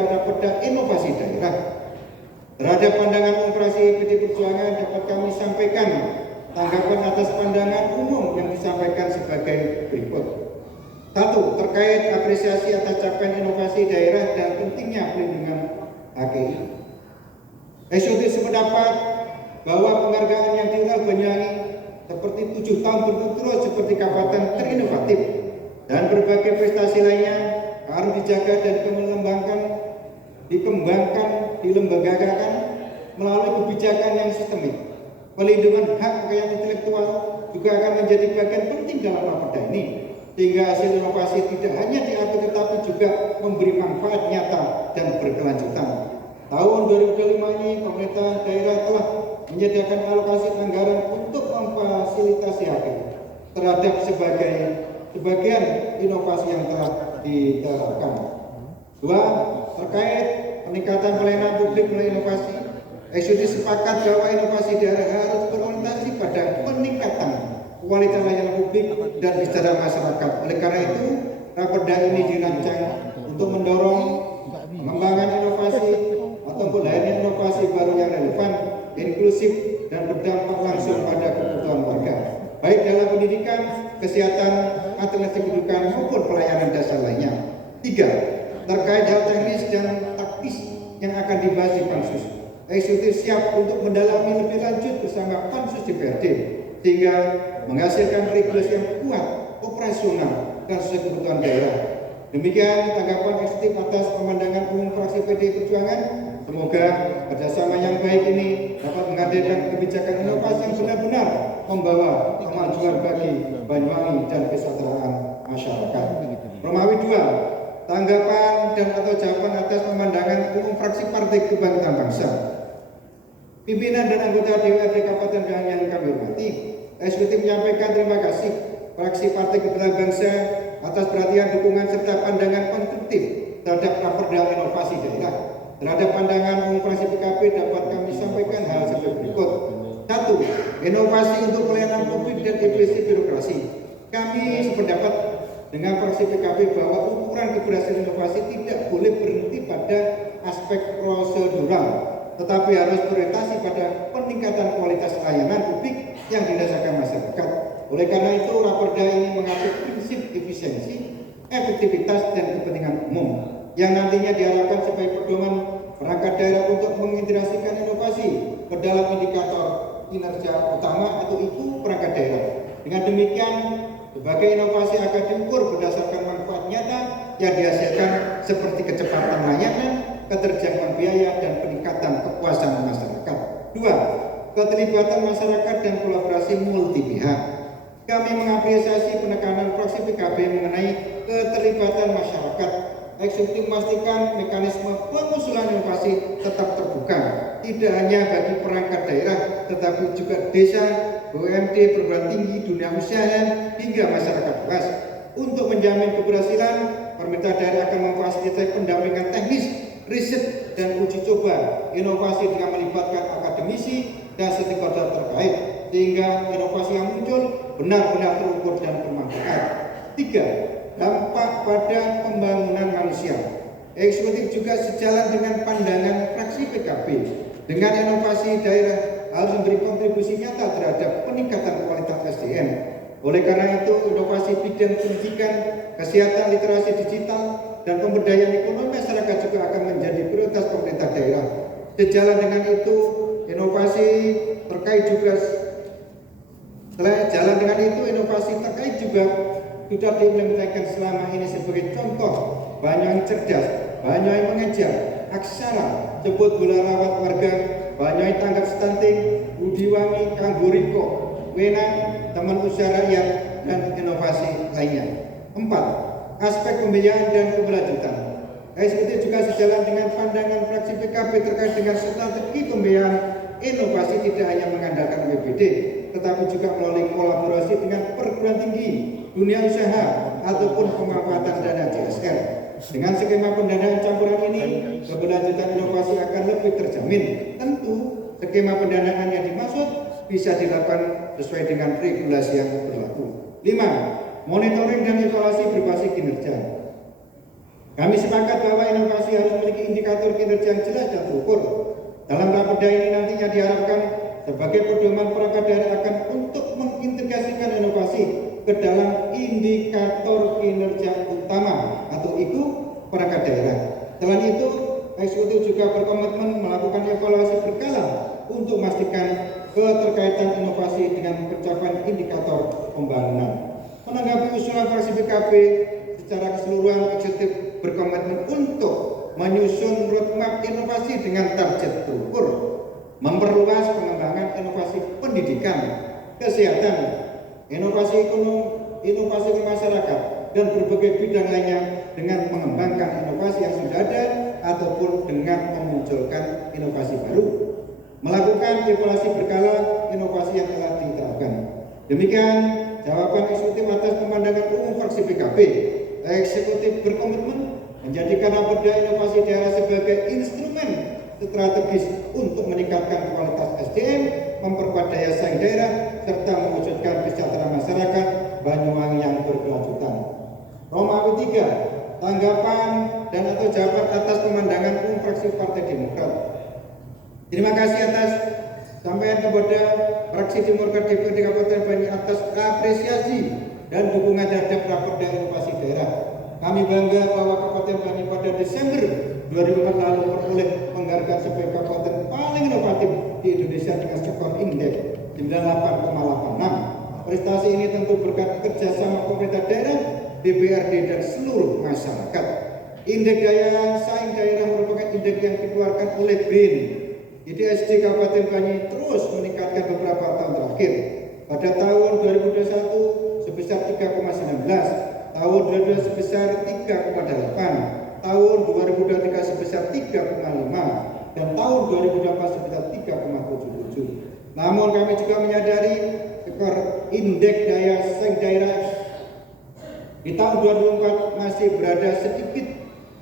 Raperda Inovasi Daerah. Terhadap pandangan umum fraksi PD Perjuangan dapat kami sampaikan tanggapan atas pandangan umum yang disampaikan sebagai berikut. 1. Terkait apresiasi atas capaian inovasi daerah dan pentingnya pelindungan HKI. Eksekutif sependapat bahwa penghargaan yang diraih Banyuwangi seperti 7 tahun berturut-turut seperti kabupaten terinovatif dan berbagai prestasi lainnya harus dijaga dan dikembangkan, dilembagakan melalui kebijakan yang sistemik. Pelindungan hak kekayaan intelektual juga akan menjadi bagian penting dalam raperda ini, sehingga hasil inovasi tidak hanya diatur tetapi juga memberi manfaat nyata dan berkelanjutan. Tahun 2025 ini pemerintah daerah telah menyediakan alokasi anggaran untuk memfasilitasi HKI terhadap sebagian inovasi yang telah diterapkan. 2. Terkait peningkatan pelayanan publik melalui inovasi, eksekutif sepakat bahwa inovasi daerah harus berorientasi pada peningkatan kualitas layanan publik dan kesejahteraan masyarakat. Oleh karena itu, raperda ini dirancang untuk mendorong pengembangan inovasi ataupun layanan inovasi baru yang relevan, inklusif, dan berdampak langsung pada kebutuhan warga, baik dalam pendidikan, kesehatan, administrasi pendidikan maupun pelayanan dasar lainnya. 3. Terkait hal teknis dan taktis yang akan dibahas di Pansus, eksekutif siap untuk mendalami lebih lanjut bersama Pansus DPRD sehingga menghasilkan regulasi yang kuat, operasional, dan sesuai kebutuhan daerah. Demikian tanggapan eksekutif atas pemandangan umum fraksi PD Perjuangan. Semoga kerjasama yang baik ini dapat menghadirkan kebijakan inovasi yang benar-benar membawa kemajuan bagi Banyuwangi dan kesejahteraan masyarakat. Romawi 2. Tanggapan dan atau jawaban atas pemandangan umum fraksi Partai Kebangkitan Bangsa. Pimpinan dan anggota DPRD Kabupaten Banyuwangi yang kami hormati, eksekutif menyampaikan terima kasih fraksi Partai Kebangkitan Bangsa atas perhatian, dukungan serta pandangan konstruktif terhadap raperda inovasi daerah. Terhadap pandangan umum fraksi PKB dapat kami sampaikan hal sebagai berikut. 1. Inovasi untuk pelayanan publik dan efisiensi birokrasi. Kami sependapat dengan fraksi PKB bahwa ukuran keberhasilan inovasi tidak boleh berhenti pada aspek prosedural, tetapi harus berorientasi pada peningkatan kualitas layanan publik yang dirasakan masyarakat. Oleh karena itu, raperda ini mengatur prinsip efisiensi, efektivitas, dan kepentingan umum yang nantinya diharapkan sebagai pedoman perangkat daerah untuk mengintegrasikan inovasi ke dalam indikator kinerja utama atau IKU perangkat daerah. Dengan demikian, berbagai inovasi akan diukur berdasarkan manfaat nyata yang dihasilkan seperti kecepatan layanan, keterjangkauan biaya, dan peningkatan kepuasan masyarakat. 2. Keterlibatan masyarakat dan kolaborasi multi pihak. Kami mengapresiasi penekanan fraksi PKB mengenai keterlibatan masyarakat. Eksekutif memastikan mekanisme pengusulan inovasi tetap terbuka, tidak hanya bagi perangkat daerah, tetapi juga desa, BUMD, perguruan tinggi, dunia usaha, hingga masyarakat luas. Untuk menjamin keberhasilan, pemerintah daerah akan memfasilitasi pendampingan teknis, riset, dan uji coba inovasi dengan melibatkan akademisi dan stakeholder terkait, sehingga inovasi yang muncul benar-benar terukur dan bermanfaat. 3. Dampak pada pembangunan manusia. Eksekutif juga sejalan dengan pandangan fraksi PKB. Dengan inovasi daerah harus memberi kontribusi nyata terhadap peningkatan kualitas SDM. Oleh karena itu, inovasi bidang pendidikan, kesehatan, literasi digital, dan pemberdayaan ekonomi masyarakat juga akan menjadi prioritas pemerintah daerah. Sejalan dengan itu, inovasi terkait juga sudah diimplementasikan selama ini sebagai contoh Banyuwangi cerdas, Banyuwangi mengejar, aksara, jemput bola rawat warga, Banyuwangi tanggap stunting, Budiwangi, Kangguriko, Wenang, teman usaha rakyat, dan inovasi lainnya. 4. Aspek pembiayaan dan keberlanjutan. Eksekutif juga sejalan dengan pandangan fraksi PKB terkait dengan strategi pembiayaan inovasi tidak hanya mengandalkan APBD, tetapi juga melalui kolaborasi dengan perguruan tinggi, dunia usaha, ataupun pemanfaatan dana CSR. Dengan skema pendanaan campuran ini, keberlanjutan inovasi akan lebih terjamin. Tentu, skema pendanaan yang dimaksud bisa dilakukan sesuai dengan regulasi yang berlaku. 5. Monitoring dan evaluasi berbasis kinerja. Kami sepakat bahwa inovasi harus memiliki kinerja yang jelas dan terukur. Dalam Raperda ini nantinya diharapkan sebagai pedoman perangkat daerah akan untuk mengintegrasikan inovasi ke dalam indikator kinerja utama atau IKU perangkat daerah. Selain itu, eksekutif juga berkomitmen melakukan evaluasi berkala untuk memastikan keterkaitan inovasi dengan pencapaian indikator pembangunan. Menanggapi usulan fraksi PKB, secara keseluruhan eksekutif berkomitmen untuk menyusun roadmap inovasi dengan target terukur, memperluas pengembangan inovasi pendidikan, kesehatan, inovasi ekonomi, inovasi masyarakat, dan berbagai bidang lainnya dengan mengembangkan inovasi yang sudah ada ataupun dengan memunculkan inovasi baru, melakukan evaluasi berkala inovasi yang telah diterapkan. Demikian jawaban eksekutif atas pemandangan umum fraksi PKB. Eksekutif berkomitmen menjadikan Raperda Inovasi Daerah sebagai instrumen strategis untuk meningkatkan kualitas SDM, memperkuat daya saing daerah, serta mewujudkan kesejahteraan masyarakat Banyuwangi yang berkelanjutan. Romawi 3, tanggapan dan atau jawaban atas pemandangan umum fraksi Partai Demokrat. Terima kasih atas sampaian kepada fraksi Demokrat DPRD Kabupaten Banyuwangi atas apresiasi dan dukungan terhadap Raperda Inovasi Daerah. Kami bangga bahwa Kabupaten Banyuwangi pada Desember 2004 lalu memperoleh penghargaan sebagai kabupaten paling inovatif di Indonesia dengan skor indeks 98,86. Prestasi ini tentu berkat kerjasama pemerintah daerah, DPRD dan seluruh masyarakat. Indeks daya saing daerah merupakan indeks yang dikeluarkan oleh BRIN. IDSD Kabupaten Banyuwangi terus meningkatkan beberapa tahun terakhir. Pada tahun 2021 sebesar 3,19, tahun 2022 sebesar 3,8, tahun 2023 sebesar 3,5, dan tahun 2024 sebesar 3,77. Namun kami juga menyadari skor indeks daya saing daerah di tahun 2024 masih berada sedikit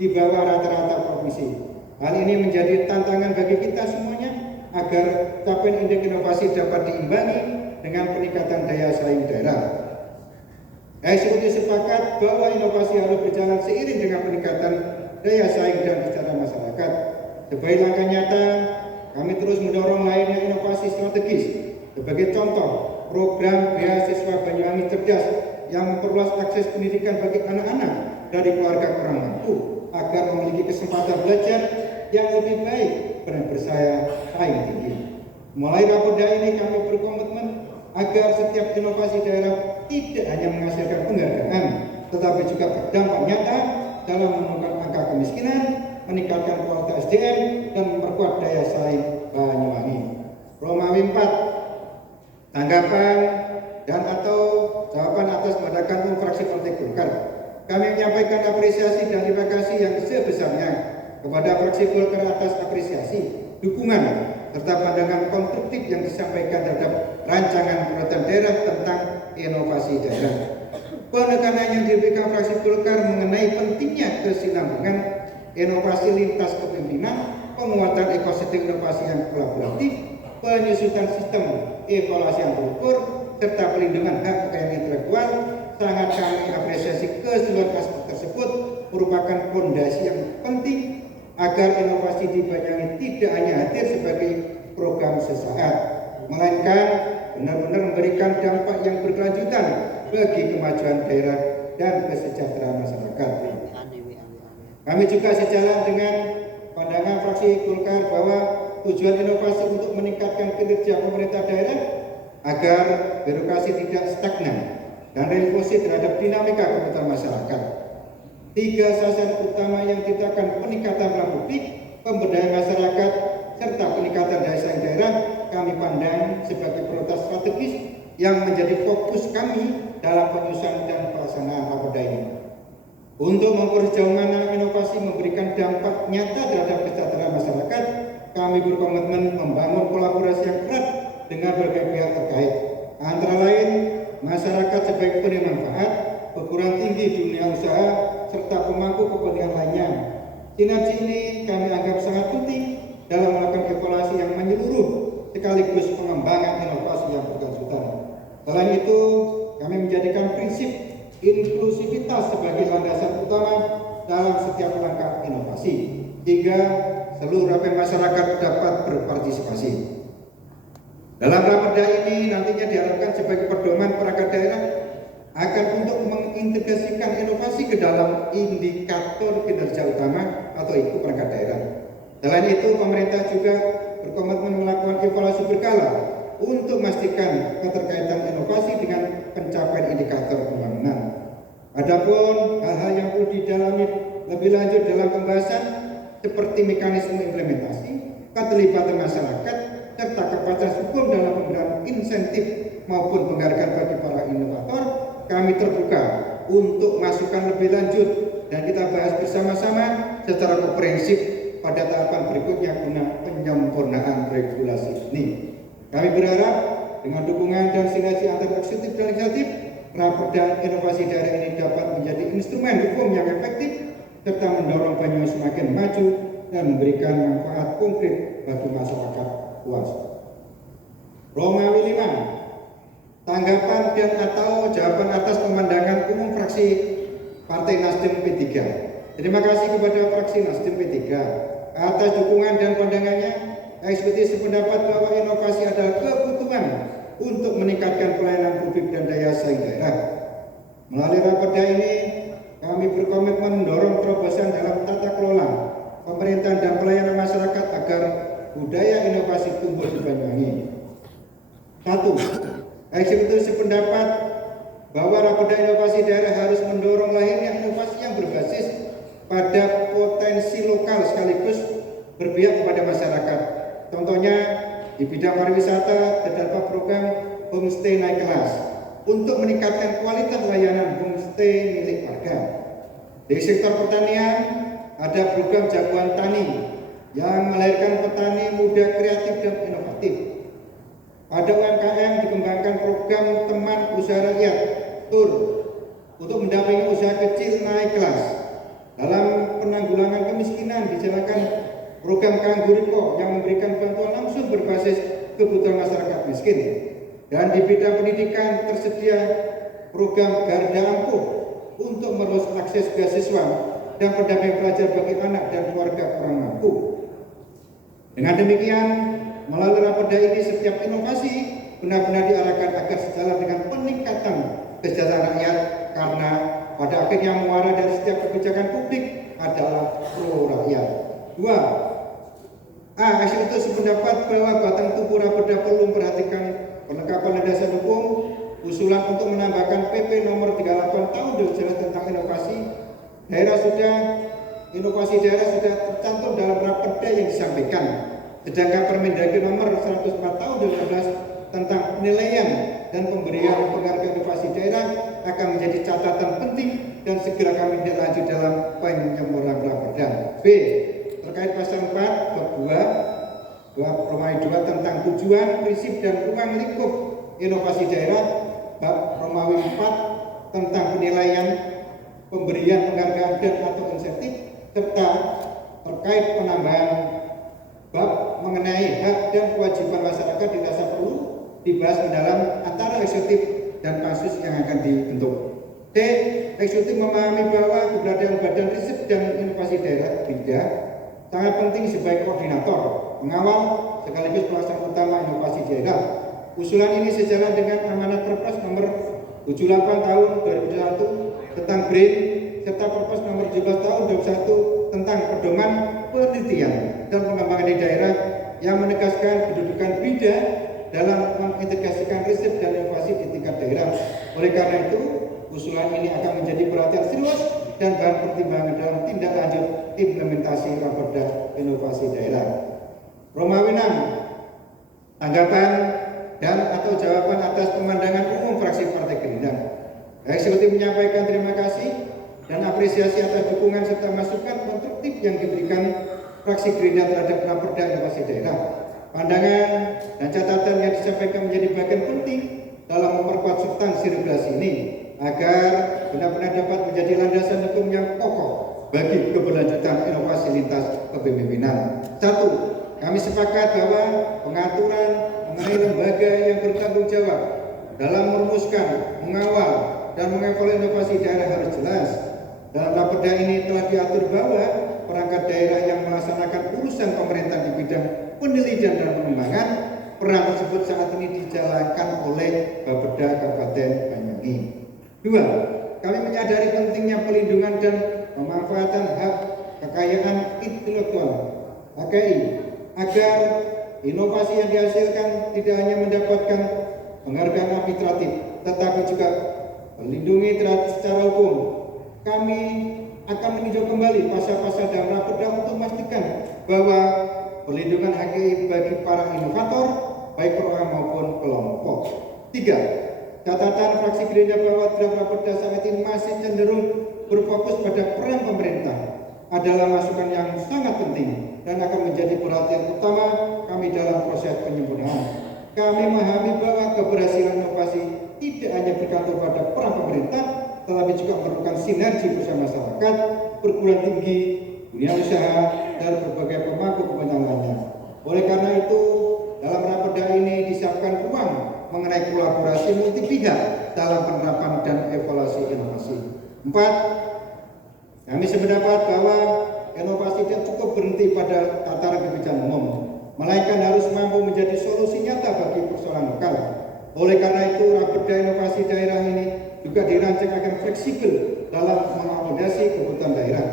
di bawah rata-rata provinsi. Hal ini menjadi tantangan bagi kita semuanya agar capaian indeks inovasi dapat diimbangi dengan peningkatan daya saing daerah. Eksekutif sepakat bahwa inovasi harus berjalan seiring dengan peningkatan daya saing dan kesejahteraan masyarakat. Sebagai langkah nyata, kami terus mendorong lahirnya inovasi strategis. Sebagai contoh, program beasiswa Banyuwangi Cerdas yang memperluas akses pendidikan bagi anak-anak dari keluarga kurang mampu agar memiliki kesempatan belajar yang lebih baik dan bersaing tinggi. Mulai Raperda ini kami berkomitmen agar setiap inovasi daerah tidak hanya menghasilkan penghargaan, tetapi juga berdampak nyata dalam menurunkan angka kemiskinan, meningkatkan kualitas SDM, dan memperkuat daya saing Banyuwangi. Romawi 4, tanggapan dan atau jawaban atas pandangan umum fraksi Partai Golkar. Kami menyampaikan apresiasi dan terima kasih yang sebesarnya kepada fraksi Golkar atas apresiasi, dukungan, serta pandangan konstruktif yang disampaikan terhadap rancangan peraturan daerah tentang inovasi daerah. Penekanan yang diberikan fraksi Golkar mengenai pentingnya kesinambungan inovasi lintas kepemimpinan, penguatan ekosistem inovasi yang kolaboratif, penyusunan sistem evaluasi yang terukur, serta pelindungan hak kekayaan intelektual sangat kami apresiasi. Keseluruhan aspek tersebut merupakan fondasi yang penting agar inovasi di Banyuwangi tidak hanya hadir sebagai program sesaat, melainkan benar-benar memberikan dampak yang berkelanjutan bagi kemajuan daerah dan kesejahteraan masyarakat. Kami juga sejalan dengan pandangan fraksi Golkar bahwa tujuan inovasi untuk meningkatkan kinerja pemerintah daerah agar birokrasi tidak stagnan dan relevansi terhadap dinamika kebutuhan masyarakat. 3 sasaran utama yang ditetapkan: peningkatan ruang publik, pemberdayaan masyarakat, serta peningkatan daya saing daerah kami pandang sebagai prioritas strategis yang menjadi fokus kami dalam penyusunan dan pelaksanaan Raperda ini. Untuk mengukur sejauh mana inovasi memberikan dampak nyata terhadap kesejahteraan masyarakat, kami berkomitmen membangun kolaborasi yang erat dengan berbagai pihak terkait, antara lain masyarakat sebagai penerima manfaat, perguruan tinggi dunia usaha, serta pemangku kepentingan lainnya. Sinergi ini kami anggap sangat penting dalam melakukan evaluasi yang menyeluruh sekaligus pengembangan inovasi yang berkelanjutan. Selain itu, kami menjadikan prinsip inklusivitas sebagai landasan utama dalam setiap langkah inovasi. hingga seluruh lapisan masyarakat dapat berpartisipasi. Dalam raperda ini nantinya diharapkan sebagai pedoman perangkat daerah akan untuk mengintegrasikan inovasi ke dalam indikator kinerja utama atau itu perangkat daerah. Selain itu, pemerintah juga berkomitmen melakukan evaluasi berkala untuk memastikan keterkaitan inovasi dengan pencapaian indikator pembangunan. Adapun hal-hal yang perlu didalami lebih lanjut dalam pembahasan seperti mekanisme implementasi, keterlibatan masyarakat, serta kepastian hukum dalam pemberian insentif maupun penghargaan bagi para inovator, kami terbuka untuk masukan lebih lanjut dan kita bahas bersama-sama secara komprehensif pada tahapan berikutnya guna penyempurnaan regulasi ini. Kami berharap dengan dukungan dan sinergi antara eksekutif dan legislatif, raperda inovasi daerah ini dapat menjadi instrumen hukum yang efektif serta mendorong Banyumas semakin maju dan memberikan manfaat konkret bagi masyarakat luas. Romawi 5. Tanggapan dan atau jawaban atas pemandangan umum fraksi Partai Nasdem P3. Terima kasih kepada fraksi Nasdem P3 atas dukungan dan pandangannya. Eksekutif sependapat bahwa inovasi adalah kebutuhan untuk meningkatkan pelayanan publik dan daya saing daerah. Melalui raperda ini, kami berkomitmen mendorong terobosan dalam tata kelola pemerintahan dan pelayanan masyarakat agar budaya inovasi tumbuh di Banyuwangi. 1. Eksekutif sependapat bahwa raperda inovasi daerah harus mendorong lahirnya inovasi yang berbasis pada potensi lokal sekaligus berpihak kepada masyarakat. Contohnya di bidang pariwisata terdapat program homestay naik kelas untuk meningkatkan kualitas layanan homestay milik warga. Di sektor pertanian ada program jagoan tani yang melahirkan petani muda kreatif dan inovatif. Pada UMKM dikembangkan program teman usaha rakyat TUR untuk mendampingi usaha kecil naik kelas. Dalam penanggulangan kemiskinan dijalankan program Kangguriko yang memberikan bantuan langsung berbasis kebutuhan masyarakat miskin. Dan di bidang pendidikan tersedia program Garda Ampuh untuk meluas akses beasiswa dan pendampingan pelajar bagi anak dan keluarga kurang mampu. Dengan demikian, melalui raperda ini setiap inovasi benar-benar diarahkan agar sejalan dengan peningkatan kesejahteraan rakyat karena pada akhirnya muara dari setiap kebijakan publik adalah pro rakyat. 2. Eksekutif sependapat bahwa batang tubuh raperda perlu memperhatikan perlengkapan landasan hukum, usulan untuk menambahkan PP nomor 38 tahun 2011 tentang inovasi daerah sudah tercantum dalam raperda yang disampaikan. Sedangkan Permendagri nomor 104 tahun 2012 tentang penilaian dan pemberian penghargaan inovasi daerah akan menjadi catatan penting dan segera kami tindak lanjut dalam penyempurnaan raperda. B. Terkait pasal 4 bab 2 Romawi 2 tentang tujuan, prinsip dan ruang lingkup inovasi daerah, bab Romawi 4 tentang penilaian, pemberian penghargaan dan atau insentif, serta terkait penambahan bab mengenai hak dan kewajiban masyarakat dirasa perlu dibahas mendalam antara eksekutif dan pansus yang akan dibentuk. D. Eksekutif memahami bahwa keberadaan Badan Riset dan Inovasi Daerah BIDA sangat penting sebagai koordinator, pengawal, sekaligus pelaksana utama inovasi daerah. Usulan ini sejalan dengan amanat Perpres nomor 78 tahun 2001 tentang BRIN serta Perpres nomor 17 tahun 2021 tentang pedoman penelitian dan pengembangan di daerah yang menegaskan kedudukan BIDA dalam mengintegrasikan riset dan inovasi di tingkat daerah. Oleh karena itu, usulan ini akan menjadi perhatian serius dan bahan pertimbangan dalam tindak lanjut implementasi raperda inovasi daerah. Romawi 6. Tanggapan dan atau jawaban atas pemandangan umum fraksi Partai Gerindra. Eksekutif menyampaikan terima kasih dan apresiasi atas dukungan serta masukan konstruktif yang diberikan fraksi Gerindra terhadap raperda inovasi daerah. Pandangan dan catatan yang disampaikan menjadi bagian penting dalam memperkuat substansi regulasi ini agar benar-benar dapat menjadi landasan hukum yang kokoh bagi keberlanjutan inovasi lintas kepemimpinan. 1. Kami sepakat bahwa pengaturan mengenai lembaga yang bertanggung jawab dalam merumuskan, mengawal, dan mengevaluasi inovasi daerah harus jelas. Dalam raperda ini telah diatur bahwa perangkat daerah yang melaksanakan urusan pemerintah di bidang penelitian dan pengembangan. Peran tersebut saat ini dijalankan oleh Bapeda Kabupaten Banyuwangi. 2. Kami menyadari pentingnya pelindungan dan pemanfaatan hak kekayaan intelektual (HKI) agar inovasi yang dihasilkan tidak hanya mendapatkan penghargaan administratif, tetapi juga melindungi secara hukum. Kami akan meninjau kembali pasal-pasal dalam Rapeda untuk memastikan bahwa perlindungan HKI bagi para inovator, baik perorangan maupun kelompok. 3. Catatan fraksi Gerindra bahwa draft Rapeda saat ini masih cenderung berfokus pada peran pemerintah adalah masukan yang sangat penting dan akan menjadi perhatian utama kami dalam proses penyempurnaan. Kami memahami bahwa keberhasilan inovasi tidak hanya bergantung pada peran pemerintah, tetapi juga memerlukan sinergi bersama masyarakat, perguruan tinggi, dunia usaha, dan berbagai pemangku kepentingan lainnya. Oleh karena itu, dalam Rapeda ini disiapkan ruang mengenai kolaborasi multi pihak dalam penerapan dan evaluasi inovasi. 4. Kami sependapat bahwa inovasi tidak cukup berhenti pada tataran kebijakan umum, melainkan harus mampu menjadi solusi nyata bagi persoalan lokal. Oleh karena itu, Rapeda inovasi daerah ini juga dirancang agar fleksibel dalam mengakomodasi kebutuhan daerah.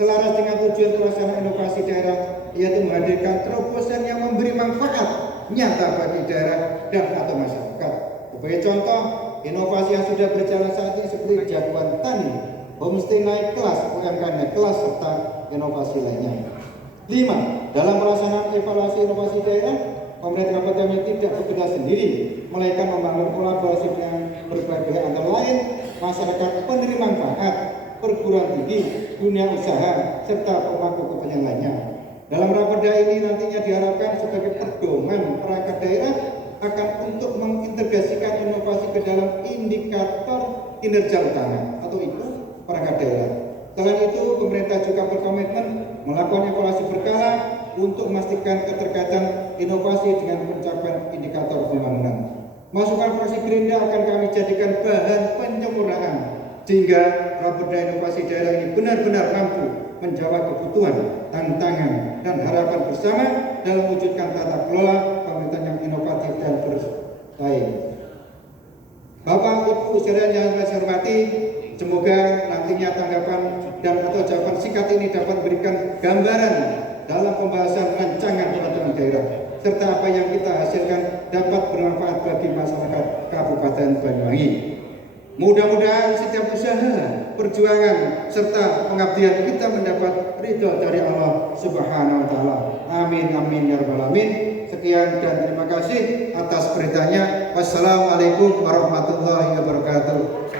Selaras dengan tujuan pelaksanaan inovasi daerah, yaitu menghadirkan terobosan yang memberi manfaat nyata bagi daerah dan atau masyarakat. Sebagai contoh, inovasi yang sudah berjalan saat ini seperti jagoan tani, homestay naik kelas, UMKM naik kelas, serta inovasi lainnya. 5. Dalam melaksanakan evaluasi inovasi daerah, pemerintah kabupaten tidak bekerja sendiri, melainkan membangun kolaborasi dengan berbagai pihak antara lain masyarakat penerima manfaat, perguruan tinggi, dunia usaha, serta pemangku kepentingan lainnya. Dalam Rapeda ini nantinya diharapkan sebagai pedoman perangkat daerah akan untuk mengintegrasikan inovasi ke dalam indikator kinerja utama atau itu perangkat daerah. Selain itu, pemerintah juga berkomitmen melakukan evaluasi berkala untuk memastikan keterkaitan inovasi dengan pencapaian indikator pembangunan. Masukan fraksi Gerindra akan kami jadikan bahan penyempurnaan sehingga Rapeda inovasi daerah ini benar-benar mampu menjawab kebutuhan, tantangan, dan harapan bersama dalam mewujudkan tata kelola pemerintahan yang inovatif dan bersaing. Bapak, Ibu, saudara yang saya hormati, semoga nantinya tanggapan dan atau jawaban singkat ini dapat memberikan gambaran dalam pembahasan rancangan peraturan daerah, serta apa yang kita hasilkan dapat bermanfaat bagi masyarakat Kabupaten Banyuwangi. Mudah-mudahan setiap usaha, perjuangan, serta pengabdian kita mendapat ridho dari Allah Subhanahu wa Ta'ala. Amin, amin, ya rabbal alamin. Sekian dan terima kasih atas beritanya. Wassalamualaikum warahmatullahi wabarakatuh.